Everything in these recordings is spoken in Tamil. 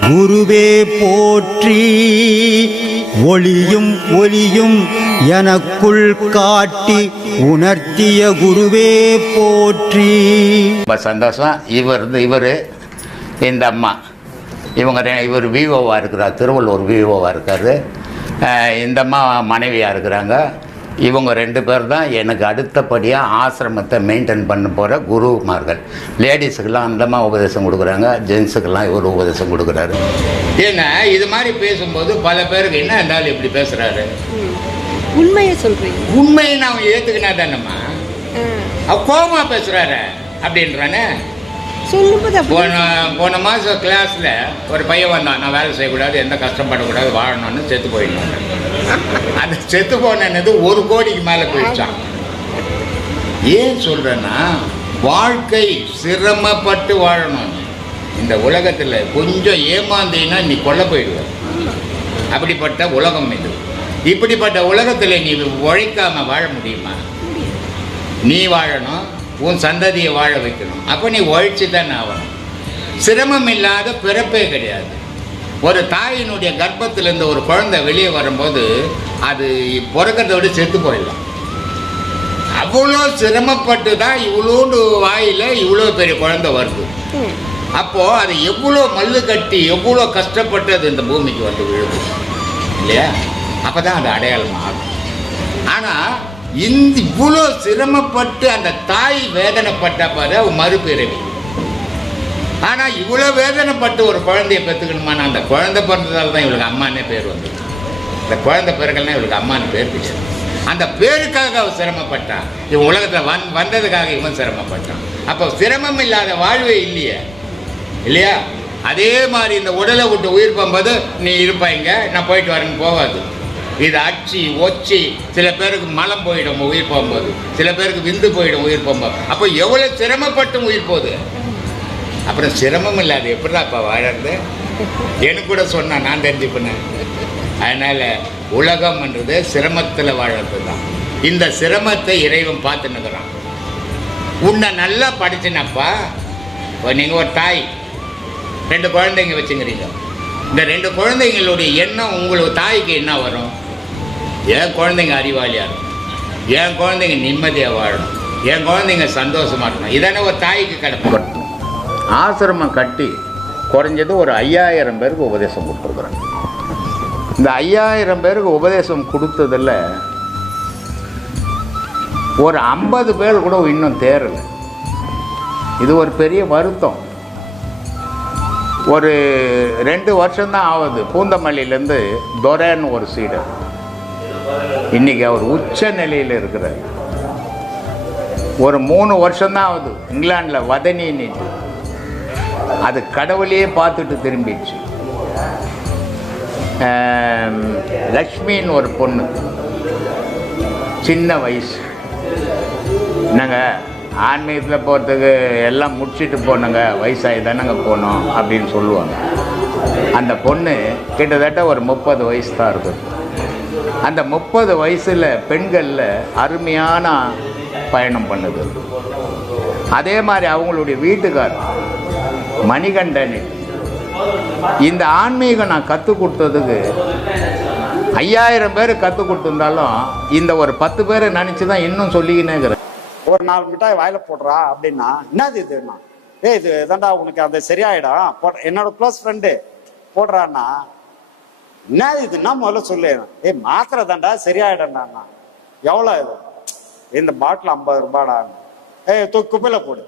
குருவே போற்றி, ஒளியும் ஒலியும் எனக்குள் காட்டி உணர்த்திய குருவே போற்றி. ரொம்ப சந்தோஷம். இவர் இந்த அம்மா இவர் விஓவாக இருக்கிறார், திருவள்ளூர் விஓவாக இருக்கார். இந்த அம்மா மனைவியாக இருக்கிறாங்க. இவங்க 2 பேர் தான் எனக்கு அடுத்தபடியாக ஆசிரமத்தை மெயின்டைன் பண்ண போகிற குருமார்கள். லேடிஸுக்கெல்லாம் அந்தம்மா உபதேசம் கொடுக்குறாங்க, ஜென்ஸுக்கெல்லாம் இவர் உபதேசம் கொடுக்குறாரு. ஏன்னா இது மாதிரி பேசும்போது பல பேருக்கு என்ன இருந்தாலும் இப்படி பேசுகிறாரு, உண்மையை சொல்கிறீங்க, உண்மையை நான் ஏற்றுக்கினா தானம்மா, கோபமாக பேசுகிறாரு அப்படின்றானே. போன மாதம் கிளாஸில் ஒரு பையன் வந்தான், நான் வேலை செய்யக்கூடாது, எந்த கஷ்டப்படக்கூடாது, வாழணும்னு செத்து போயிடணும். அந்த செத்து போனது 1 கோடிக்கு மேலே போயிடுச்சான். ஏன் சொல்கிறேன்னா, வாழ்க்கை சிரமப்பட்டு வாழணும். இந்த உலகத்தில் கொஞ்சம் ஏமாந்தீங்கன்னா நீ கொல்ல போயிடுவ. அப்படிப்பட்ட உலகம் இது. இப்படிப்பட்ட உலகத்தில் நீ உழைக்காமல் வாழ முடியுமா? நீ வாழணும், உன் சந்ததியை வாழ வைக்கணும். அப்போ நீ உழைச்சி தான் ஆகணும். சிரமம் இல்லாத பிறப்பே கிடையாது. ஒரு தாயினுடைய கர்ப்பத்திலேருந்து ஒரு குழந்தை வெளியே வரும்போது அது பிறக்கிறத விட செத்து போயிடலாம். அவ்வளோ சிரமப்பட்டு தான் இவ்வளோண்டு வாயில் இவ்வளோ பெரிய குழந்தை வருது. அப்போது அது எவ்வளோ மல்லு கட்டி எவ்வளோ கஷ்டப்பட்டு அது இந்த பூமிக்கு வந்து விழுது இல்லையா? அப்போ தான் அது அடையாளம் ஆகும். ஆனால் இவ்வளோ சிரமப்பட்டு அந்த தாய் வேதனைப்பட்ட பாரு மறுபிறவி. ஆனால் இவ்வளோ வேதனைப்பட்டு ஒரு குழந்தைய பெற்றுக்கணுமானா அந்த குழந்தை பிறந்ததால் தான் இவளுக்கு அம்மானே பேர் வந்தது. இந்த குழந்தை பிறகுலாம் இவளுக்கு அம்மானு பேர் பிடிச்சது. அந்த பேருக்காக அவள் சிரமப்பட்டான். இவன் உலகத்தில் வந்ததுக்காக இவன் சிரமப்பட்டான். அப்போ சிரமம் இல்லாத வாழ்வே இல்லையா? அதே மாதிரி இந்த உடலை விட்டு உயிர் போகும்போது நீ இருப்பாங்க, நான் போயிட்டு வரேன்னு போகாது. இது அச்சு ஒச்சி, சில பேருக்கு மலம் போயிடும் உயிர் போகும்போது, சில பேருக்கு விந்து போயிடும் உயிர் போகும்போது. அப்போ எவ்வளோ சிரமப்பட்டும் உயிர் போகுது. அப்புறம் சிரமம் இல்லாது எப்படிதான் அப்போ வாழறது? எனக்கு கூட சொன்னான், நான் தெரிஞ்சுப்பேன். அதனால் உலகம்ன்றது சிரமத்தில் வாழறது தான். இந்த சிரமத்தை இறைவன் பார்த்துன்னுக்குறான். உன்னை நல்லா படிச்சினப்பா, நீங்கள் ஒரு தாய் 2 குழந்தைங்க வச்சுங்கிறீங்க. இந்த 2 குழந்தைங்களுடைய எண்ணம் உங்களுக்கு தாய்க்கு என்ன வரும்? என் குழந்தைங்க அறிவாளியாக இருக்கும், என் குழந்தைங்க நிம்மதியாக வாழணும், என் குழந்தைங்க சந்தோஷமாக இருக்கணும். இதானே ஒரு தாய்க்கு கிடப்பு. ஆசிரமம் கட்டி குறைஞ்சது ஒரு 5000 பேருக்கு உபதேசம் கொடுத்துருக்குறேன். இந்த 5000 பேருக்கு உபதேசம் கொடுத்ததில் ஒரு 50 பேர் கூட இன்னும் தேரலை. இது ஒரு பெரிய வருத்தம். ஒரு 2 வருஷம்தான் ஆகுது. பூந்தமல்லியிலேருந்து துரைன்னு ஒரு சீடர், இன்றைக்கி அவர் உச்ச நிலையில் இருக்கிறார். ஒரு 3 வருஷம்தான் ஆகுது. இங்கிலாண்டில் வதனின்னு அது கடவுளையே பார்த்துட்டு திரும்பிடுச்சு. லக்ஷ்மின்னு ஒரு பொண்ணு, சின்ன வயசு. நாங்கள் ஆன்மீகத்தில் போகிறதுக்கு எல்லாம் முடிச்சுட்டு போனோங்க, வயசாகி தானங்க போனோம் அப்படின்னு சொல்லுவாங்க. அந்த பொண்ணு கிட்டத்தட்ட ஒரு 30 வயசு தான் இருக்குது. அந்த 30 வயசில் பெண்களில் அருமையான பயணம் பண்ணுது. அதே மாதிரி அவங்களுடைய வீட்டுக்கார் மணிகண்டன். இந்த ஆன்மீகம் நான் கற்றுக் கொடுத்ததுக்கு 5000 பேர் கற்றுக் கொடுத்துருந்தாலும் இந்த ஒரு 10 பேரை நினச்சி தான் இன்னும் சொல்லிக்கினே இருக்கிறேன். ஒரு 4 மிட்டாய் வாயில போடுறா அப்படின்னா, என்னது இதுன்னா, இது தாண்டா உனக்கு அது சரியாயிடும், என்னோட க்ளோஸ் ஃப்ரெண்டு போடுறான்னா, என்னது இதுன்னா முதல்ல சொல்லு, மாத்திரை தாண்டா சரியாயிடம்டாண்ணா. எவ்வளோ இது? இந்த பாட்டில் 50 ரூபாடா. குப்பையில போடு.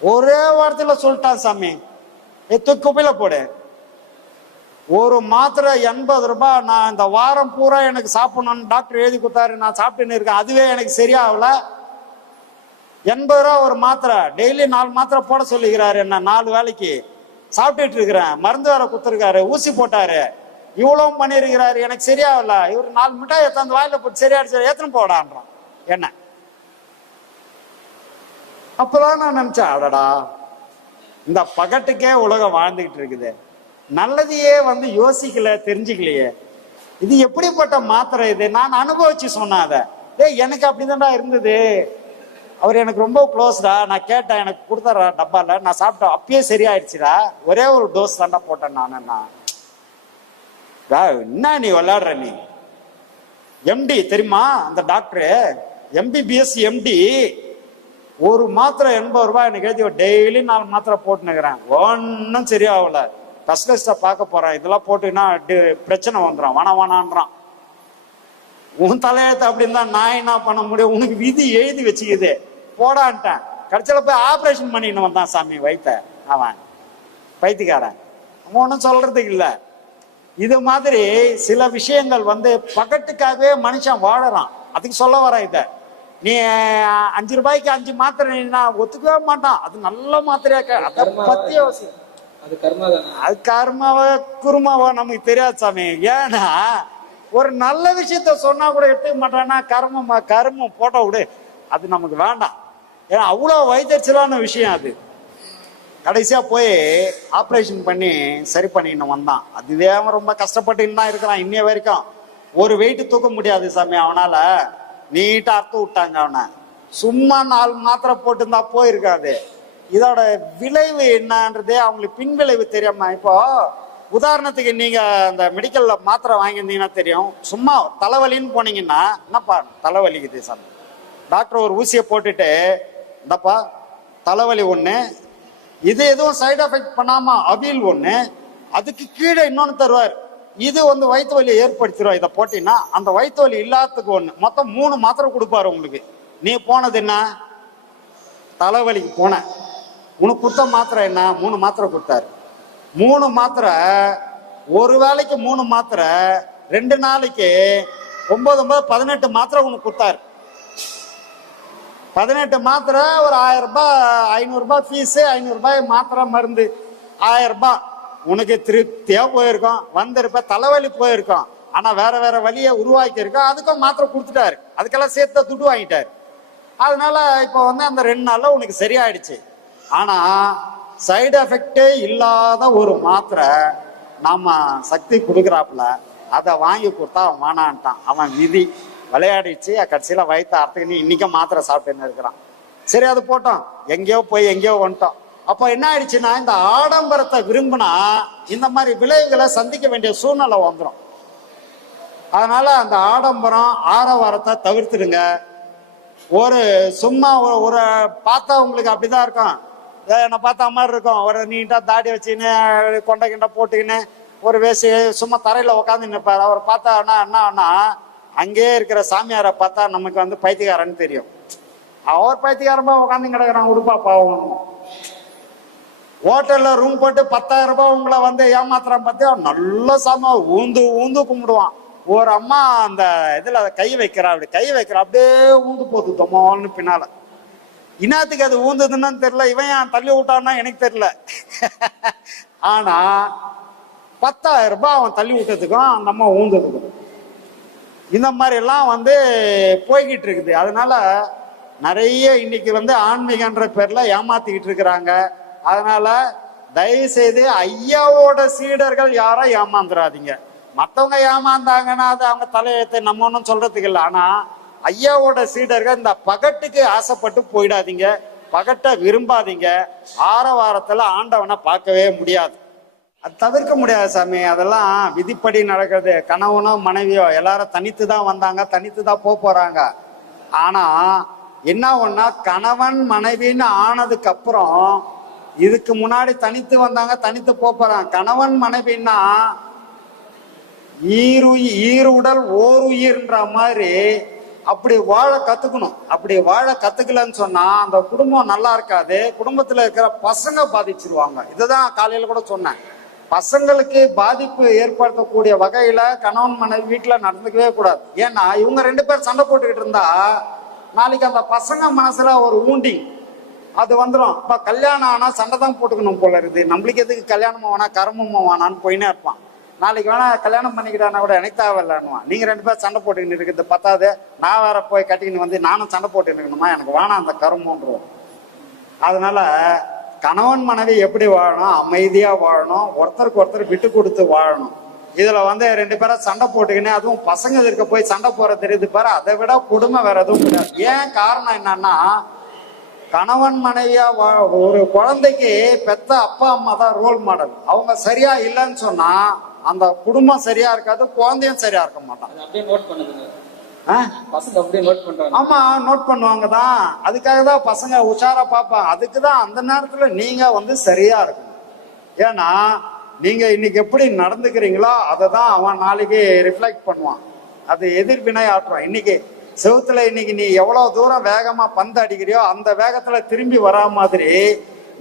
ஒரே வாரத்தில் சொல்லிட்டான் சாமி, குப்பையில போடு. ஒரு மாத்திரை 80 ரூபாய். நான் இந்த வாரம் பூரா எனக்கு சாப்பிடணும்னு டாக்டர் எழுதி கொடுத்தாரு, நான் சாப்பிட்டுன்னு இருக்கேன், அதுவே எனக்கு சரியாகல. 80 ரூபா ஒரு மாத்திரை. டெய்லி 4 மாத்திரை போட சொல்லிக்கிறாரு. என்ன 4 வேளைக்கு சாப்பிட்டுட்டு இருக்கிறேன். மருந்து வேற கொடுத்துருக்காரு, ஊசி போட்டாரு, இவ்வளவும் பண்ணிருக்கிறாரு, எனக்கு சரியாகல. இவர் 4 மிட்டாய் எடுத்து வாயில போட்டு சரியாயிடுச்சு, எத்தனை போடான்றான் என்ன. அப்பதான் நான் நினைச்சேன், அடடா இந்த பகட்டுக்கே உலகம் வாழ்ந்துகிட்டு இருக்குது, நல்லதையே யோசிக்கல, தெரிஞ்சுக்கலையே. இது எப்படிப்பட்ட மாத்திரை இது? நான் அனுபவிச்சு சொன்னாத. எனக்கு அப்படிதான்டா இருந்தது. அவர் எனக்கு ரொம்ப க்ளோஸ்டா. நான் கேட்டேன், எனக்கு கொடுத்தாரா டப்பால, நான் சாப்பிட்டேன், அப்பயே சரியாயிடுச்சுடா, ஒரே ஒரு டோஸ் தாண்டா போட்டேன் நான். என்ன நீ விளையாடுற நீ? எம்டி தெரியுமா அந்த டாக்டரு? MBBS MD. ஒரு மாத்திரை 80 ரூபாய் எனக்கு எழுதி, டெய்லி 4 மாத்திரை போட்டுனுக்கிறேன், ஒன்னும் சரியாகல. ஸ்பெஷலிஸ்டா பார்க்க போறேன், இதெல்லாம் போட்டுன்னா பிரச்சனை வந்துடும், வேணான்றான். உன் தலையெழுத்து அப்படின்னு தான் நான் என்ன பண்ண முடியும்? உனக்கு விதி எழுதி வச்சுக்குது, போடான்ட்டேன். கடைசியில போய் ஆபரேஷன் பண்ணின்னு வந்தான் சாமி வைத்த. அவன் பைத்தியக்காரன், அவன் ஒன்றும் சொல்றதுக்கு இல்லை. இது மாதிரி சில விஷயங்கள் வந்து பகட்டுக்காகவே மனுஷன் வாழறான். அதுக்கு சொல்ல வர இத, நீ 5 ரூபாய்க்கு 5 மாத்திரை நான் ஒத்துக்கவே மாட்டான். அது நல்ல மாத்திரையா, அதை பத்தி அவசியம். அது கர்மாவா குருமாவா நமக்கு தெரியாது சாமி. ஏன்னா ஒரு நல்ல விஷயத்த சொன்னா கூட எடுத்துக்க மாட்டான்னா, கர்மம் போட்டோ விடு, அது நமக்கு வேண்டாம். ஏன்னா அவ்வளோ வைத்தறிச்சலான விஷயம் அது. கடைசியா போய் ஆப்ரேஷன் பண்ணி சரி பண்ணின்னு வந்தான். அதுவே அவன் ரொம்ப கஷ்டப்பட்டு தான் இருக்கிறான் இன்னைய வரைக்கும். ஒரு வெயிட் தூக்க முடியாது சாமி அவனால. நீட்டா அறுத்து விட்டாங்க அவனை. சும்மா 4 மாத்திரை போட்டுருந்தா போயிருக்காது. இதோட விளைவு என்னன்றதே அவங்களுக்கு பின் விளைவு தெரியாம. இப்போ உதாரணத்துக்கு நீங்க அந்த மெடிக்கல்ல மாத்திரை வாங்கியிருந்தீங்கன்னா தெரியும். சும்மா தலைவலின்னு போனீங்கன்னா, என்னப்பா தலைவலிக்குது சார், டாக்டர் ஒரு ஊசியை போட்டுட்டு, இந்தப்பா தலைவலி ஒண்ணு, இது எதுவும் சைடு எஃபெக்ட் பண்ணாம அவியல் ஒண்ணு, அதுக்கு கீழே இன்னொன்னு தருவார், இது வந்து வயிற்று வலியை ஏற்படுத்திடுவோம், இதை போட்டீங்கன்னா. அந்த வயிற்று வலி இல்லாததுக்கு ஒண்ணு, மொத்தம் 3 மாத்திரை கொடுப்பாரு உங்களுக்கு. நீ போனது என்ன? தலைவலிக்கு போன. உனக்கு கொடுத்த மாத்திரை என்ன? 3 மாத்திரை கொடுத்தாரு. 3 மாத்திரை, ஒரு வேளைக்கு 3 மாத்திரை, 2 நாளைக்கு 9 18 மாத்திரை உனக்கு கொடுத்தாரு. 18 மாத்திரை, ஒரு 1000 ரூபாய் 500 ரூபாய் ஃபீஸு, 500 ரூபாய் மாத்திரை மருந்து, 1000 ரூபாய் உனக்கு திருப்தியா போயிருக்கோம், வந்திருப்ப. தலைவலி போயிருக்கோம், ஆனா வேற வேற வழியை உருவாக்கி இருக்கோம், அதுக்கும் மாத்திரை கொடுத்துட்டாரு, அதுக்கெல்லாம் சேர்த்து துட்டு வாங்கிட்டாரு. அதனால இப்போ வந்து அந்த 2 நாள்ல உனக்கு சரியாயிடுச்சு. ஆனா சைடு எஃபெக்டே இல்லாத ஒரு மாத்திரை நாம சக்தி கொடுக்குறாப்புல, அதை வாங்கி கொடுத்தா அவன் வேணான்ட்டான். அவன் விதி விளையாடிச்சு. கடைசியில வயிற்று அர்த்தக்கு இன்னைக்கும் மாத்திரை சாப்பிட்டுன்னு இருக்கிறான். சரி, அது போட்டோம், எங்கேயோ போய் எங்கேயோ வந்துட்டோம். அப்போ என்ன ஆயிடுச்சுன்னா, இந்த ஆடம்பரத்தை விரும்பினா இந்த மாதிரி விளைவுகளை சந்திக்க வேண்டிய சூழ்நிலை வந்துடும். அதனால அந்த ஆடம்பரம் ஆரவாரத்தை தவிர்த்துடுங்க. ஒரு சும்மா ஒரு பார்த்தா உங்களுக்கு அப்படிதான் இருக்கும், என்னை பார்த்தா மாதிரி இருக்கும். ஒரு நீட்டா தாடி வச்சுக்கின்னு கொண்டை கிண்டை போட்டுக்கின்னு ஒரு வேசி சும்மா தரையில உட்காந்து நிற்பாரு. அவர் பார்த்தா என்ன அங்கேயே இருக்கிற சாமியாரை பார்த்தா நமக்கு வந்து பைத்தியக்காரன்னு தெரியும். அவர் பைத்தியக்காரமா உட்காந்து கிடக்குறான், உடுப்பா பாவம். ஹோட்டல்ல ரூம் போட்டு 10,000 ரூபாய் உங்களை வந்து ஏமாத்துறான் பார்த்தியா, நல்ல சாமா ஊந்து கும்பிடுவான். ஒரு அம்மா அந்த இதுல கை வைக்கிறா, அப்படி கை வைக்கிறா, அப்படியே ஊந்து போகுது தொமோன்னு பின்னால. இன்னாத்துக்கு அது ஊந்துதுன்னு தெரியல, இவன் ஏன் தள்ளி விட்டான்னா எனக்கு தெரியல. ஆனா 10,000 ரூபாய் அவன் தள்ளி விட்டதுக்கும் அந்த அம்மா ஊந்ததுக்கும் இந்த மாதிரி எல்லாம் வந்து போய்கிட்டு இருக்குது. அதனால நிறைய இன்னைக்கு வந்து ஆன்மீகன்ற பேர்ல ஏமாத்திக்கிட்டு இருக்கிறாங்க. அதனால தயவு செய்து ஐயாவோட சீடர்கள் யாரும் ஏமாந்துடாதீங்க. மற்றவங்க ஏமாந்தாங்கன்னா அது அவங்க தலையெழுத்து, நம்ம ஒன்றும் சொல்றதுக்கு இல்லை. ஆனா ஐயாவோட சீடர்கள் இந்த பகட்டுக்கு ஆசைப்பட்டு போயிடாதீங்க, பகட்டை விரும்பாதீங்க. ஆரவாரத்துல ஆண்டவனை பார்க்கவே முடியாது, அது தவிர்க்க முடியாது சாமி. அதெல்லாம் விதிப்படி நடக்கிறது. கணவனோ மனைவியோ எல்லாரும் தனித்து தான் வந்தாங்க, தனித்து தான் போறாங்க. ஆனா என்ன ஒன்னா, கணவன் மனைவின்னு ஆனதுக்கு அப்புறம், இதுக்கு முன்னாடி தனித்து வந்தாங்க, தனித்து போறாங்க. கணவன் மனைவின்னா ஈருடல் ஓருயிர்ன்ற மாதிரி அப்படி வாழ கத்துக்கணும். அப்படி வாழ கத்துக்கலன்னு சொன்னா அந்த குடும்பம் நல்லா இருக்காது. குடும்பத்துல இருக்கிற பசங்க பாதிச்சிருவாங்க. இதுதான் காலையில கூட சொன்னேன். பசங்களுக்கு பாதிப்பு ஏற்படுத்தக்கூடிய வகையில கணவன் மனைவி வீட்டுல நடந்துக்கவே கூடாது. ஏன்னா இவங்க 2 பேர் சண்டை போட்டுக்கிட்டு இருந்தா நாளைக்கு அந்த பசங்க மனசுல ஒரு ஊண்டி அது வந்துடும். இப்ப கல்யாணம் ஆனா சண்டை தான் போட்டுக்கணும் போல இருக்குது, நம்மளுக்கு எதுக்கு கல்யாணமா வேணா கர்மமா வேணான்னு போயினே இருப்பான். நாளைக்கு வேணா கல்யாணம் பண்ணிக்கிட்டானா கூட எனக்கு தேவையில்லைன்னுவான். நீங்க 2 பேர் சண்டை போட்டுக்கின்னு இருக்குது, பத்தாது நான் வேற போய் கட்டிக்கின்னு வந்து நானும் சண்டை போட்டுன்னு இருக்கணுமா, எனக்கு வேணாம் அந்த கர்மன்றோம். அதனால கணவன் மனைவி எப்படி வாழணும், அமைதியா வாழணும், ஒருத்தருக்கு ஒருத்தர் விட்டு கொடுத்து வாழணும். இதுல வந்து 2 பேரை சண்டை போட்டுக்கினே, அதுவும் பசங்க இருக்க போய் சண்டை போற தெரியுது பாரு, அதை விட கொடுமை வேற எதுவும் கிடையாது. ஏன் காரணம் என்னன்னா, கணவன் மனைவியா ஒரு குழந்தைக்கு பெத்த அப்பா அம்மா தான் ரோல் மாடல். அவங்க சரியா இல்லைன்னு சொன்னா அந்த குடும்பம் சரியா இருக்காது, குழந்தையும் சரியா இருக்க மாட்டான். அப்படியே நோட் பண்ணுங்க பசங்க, அப்படியே நோட் பண்றாங்க. ஆமா, நோட் பண்ணுவாங்க தான். அதுக்காக தான் பசங்க உஷாரா பார்ப்பாங்க. அதுக்கு தான் அந்த நேரத்துல நீங்க சரியா இருக்கணும். ஏன்னா நீங்க இன்னைக்கு எப்படி நடந்துக்கிறீங்களோ அதை தான் அவன் நாளைக்கு ரிஃப்ளெக்ட் பண்ணுவான். அது எதிர்வினை ஆற்றுவான். இன்னைக்கு செவுத்துல இன்னைக்கு நீ எவ்வளவு தூரம் வேகமா பந்து அடிக்கிறியோ அந்த வேகத்துல திரும்பி வரா மாதிரி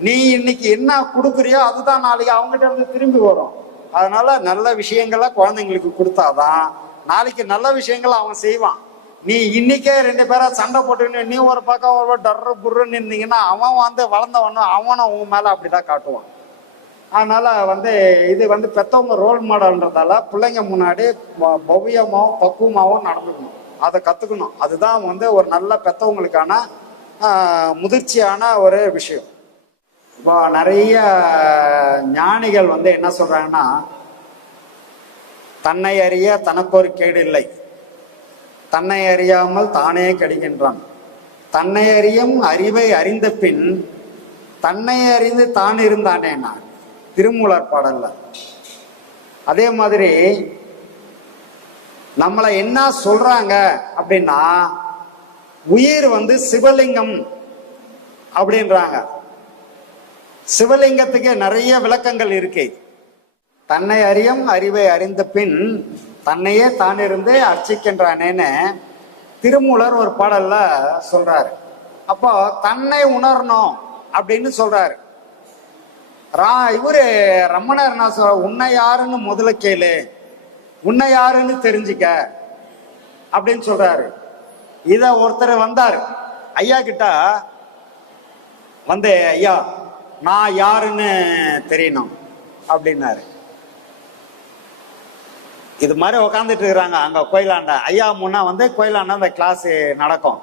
நீ இன்னைக்கு என்ன கொடுக்குறியோ அதுதான் நாளைக்கு அவங்ககிட்ட இருந்து திரும்பி வரும். அதனால நல்ல விஷயங்களை குழந்தைங்களுக்கு கொடுத்தாதான் நாளைக்கு நல்ல விஷயங்களை அவன் செய்வான். நீ இன்னைக்கே 2 பேரா சண்டை போட்டுன்னு நீ ஒரு பக்கம் ஒரு டர்ரு புர்ருன்னு இருந்தீங்கன்னா அவன் வளர்ந்தவனும் அவனும் உன் மேல அப்படிதான் காட்டுவான். அதனால இது பெத்தவங்க ரோல் மாடல்ன்றதால பிள்ளைங்க முன்னாடி பவ்யமாவும் பக்குவமாவும் நடந்துக்கணும். அதை கத்துக்கணும். அதுதான் ஒரு நல்ல பெத்தவங்களுக்கான முதிர்ச்சியான ஒரு விஷயம். இப்போ நிறைய ஞானிகள் என்ன சொல்றாங்கன்னா, தன்னை அறிய தனக்கொரு கேடு இல்லை, தன்னை அறியாமல் தானே கெடுகின்றான், தன்னை அறியும் அறிவை அறிந்த பின் தன்னை அறிந்து தான் இருந்தானே நான், திருமூலர் பாடல்ல. அதே மாதிரி நம்மளை என்ன சொல்றாங்க அப்படின்னா, உயிர் சிவலிங்கம் அப்படின்றாங்க. சிவலிங்கத்துக்கு நிறைய விளக்கங்கள் இருக்கு. தன்னை அறியும் அறிவை அறிந்த பின் தன்னையே தான் இருந்து அர்ச்சிக்கின்றானேன்னு திருமூலர் ஒரு பாடல்ல சொல்றாரு. அப்போ தன்னை உணரணும் அப்படின்னு சொல்றாரு. இவரு ரமணர் என்ன சொல்ற, உன்னை யாருன்னு முதல்ல கேளு, உன்னை யாருன்னு தெரிஞ்சுக்க அப்படின்னு சொல்றாரு. இத ஒருத்தர் வந்தாரு ஐயா கிட்ட, ஐயா நான் யாருன்னு தெரியணும் அப்படின்னாரு. இது மாதிரி உக்காந்துட்டு இருக்கிறாங்க அங்க கோயிலாண்ட. ஐயா முன்னா கோயிலாண்ட அந்த கிளாஸ் நடக்கும்.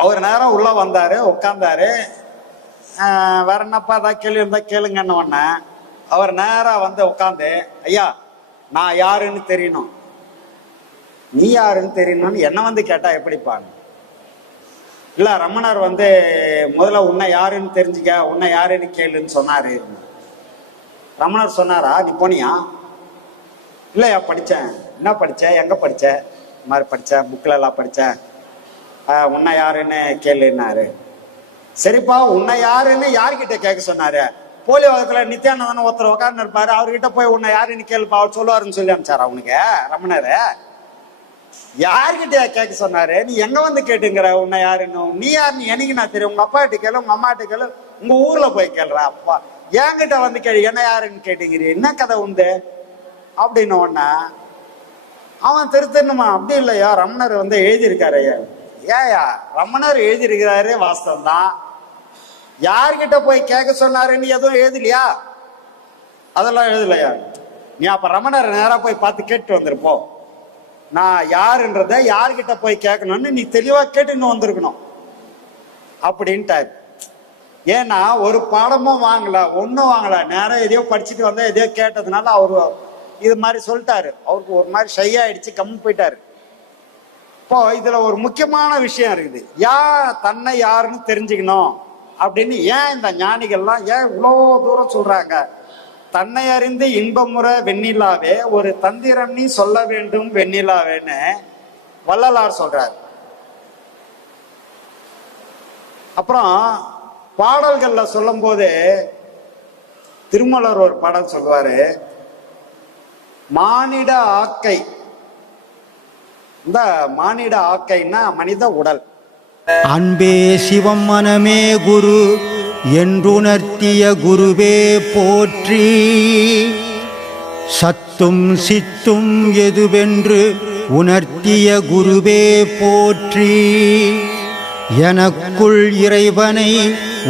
அவர் நேரம் உள்ள வந்தாரு, உட்கார்ந்தாரு. வேற என்னப்பா ஏதாவது கேள்வி இருந்தா கேளுங்கன்னு ஒன்ன அவர் நேரா உட்காந்து, ஐயா நான் யாருன்னு தெரியணும். நீ யாருன்னு தெரியணும்னு என்ன கேட்டா எப்படிப்பா? இல்ல ரமணர் முதல்ல உன்னை யாருன்னு தெரிஞ்சுக்க, உன்னை யாருன்னு கேளுன்னு சொன்னாரு. ரமணர் சொன்னாரா, நீ போனியா? இல்லையா படிச்சேன். என்ன படிச்ச, எங்க படிச்ச? இந்த மாதிரி படிச்சேன், புக்ல எல்லாம் படிச்சேன். உன்னை யாருன்னு கேளுன்னாரு. சரிப்பா உன்னை யாருன்னு யாருக்கிட்ட கேட்க சொன்னாரு? போலி வகத்துல நித்யானந்தன் ஒருத்தர் உட்கார்ந்து இருப்பாரு, அவர்கிட்ட போய் உன்னை யாருன்னு கேளுப்பா, அவர் சொல்லுவாருன்னு சொல்லி அனுப்பிச்சாரு அவனுக்கு ரமணரு. யாருக்கிட்ட கேட்க சொன்னாரு? நீ எங்க கேட்டுங்கிற உன்னை யாருன்னு? நீ யாருன்னு எனக்கு நான் தெரியும், உங்க அப்பா கிட்ட கேளு, உங்க அம்மா கிட்ட கேளு, உங்க ஊர்ல போய் கேளுற. அப்பா என்கிட்ட கேளு, என்ன யாருன்னு கேட்டீங்க, என்ன கதை உண்டு அப்படின்னு ஒன்ன அவன் திருத்தணுமா? அப்படி இல்லையா, ரமணர் எழுதியிருக்காரு. ஏயா ரமணர் எழுதியிருக்கிறாரு வாஸ்தவம் தான், யார்கிட்ட போய் கேட்க சொன்னாருன்னு எதுவும் எழுதலையா? அதெல்லாம் எழுதலையா? நீ அப்ப ரமணர் நேரா போய் பார்த்து கேட்டு வந்திருப்போம். நான் யாருன்றத யார்கிட்ட போய் கேட்கணும்னு நீ தெளிவா கேட்டுன்னு வந்திருக்கணும் அப்படின்ட்டாரு. ஏன்னா ஒரு பாடமும் வாங்கல, ஒன்னும் வாங்கல, நேரம் எதையோ படிச்சுட்டு வந்தா எதையோ கேட்டதுனால அவரு இது மாதிரி சொல்லிட்டாரு. அவருக்கு ஒரு மாதிரி ஷை ஆயிடுச்சு, கம்மி போயிட்டாரு. இப்போ இதுல ஒரு முக்கியமான விஷயம் இருக்குது. தன்னை யாருன்னு தெரிஞ்சுக்கணும் அப்படின்னு ஏன் இந்த ஞானிகள்லாம் ஏன் இவ்வளோ தூரம் சொல்றாங்க? தன்னை அறிந்து இன்பமுற வெண்ணிலாவே ஒரு தந்திரம் நீ சொல்ல வேண்டும் வெண்ணிலாவேன்னு வள்ளலார் சொல்றாரு. அப்புறம் பாடல்கள்ல சொல்லும் போது திருமலர் ஒரு பாடல் சொல்லுவாரு, மானிட ஆக்கை. இந்த மானிட ஆக்கைன்னா மனித உடல். அன்பே சிவம் மனமே குரு என்றுணர்த்திய குருவே போற்றி, சத்தும் சித்தும் எதுவென்று உணர்த்திய குருவே போற்றி, எனக்குள் இறைவனை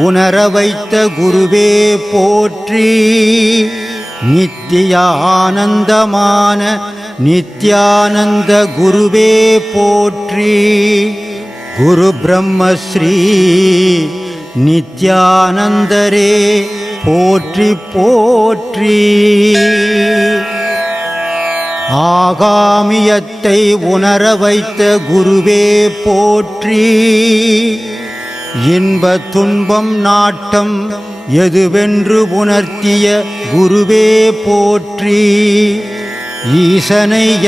உணர வைத்த குருவே போற்றி, நித்திய ஆனந்தமான நித்யானந்த குருவே போற்றி, குரு பிரம்மஸ்ரீ நித்யானந்தரே போற்றி போற்றி, ஆகாமியத்தை உணர வைத்த குருவே போற்றி, இன்ப துன்பம் நாட்டம் எதுவென்று உணர்த்திய குருவே போற்றி. ஈசனை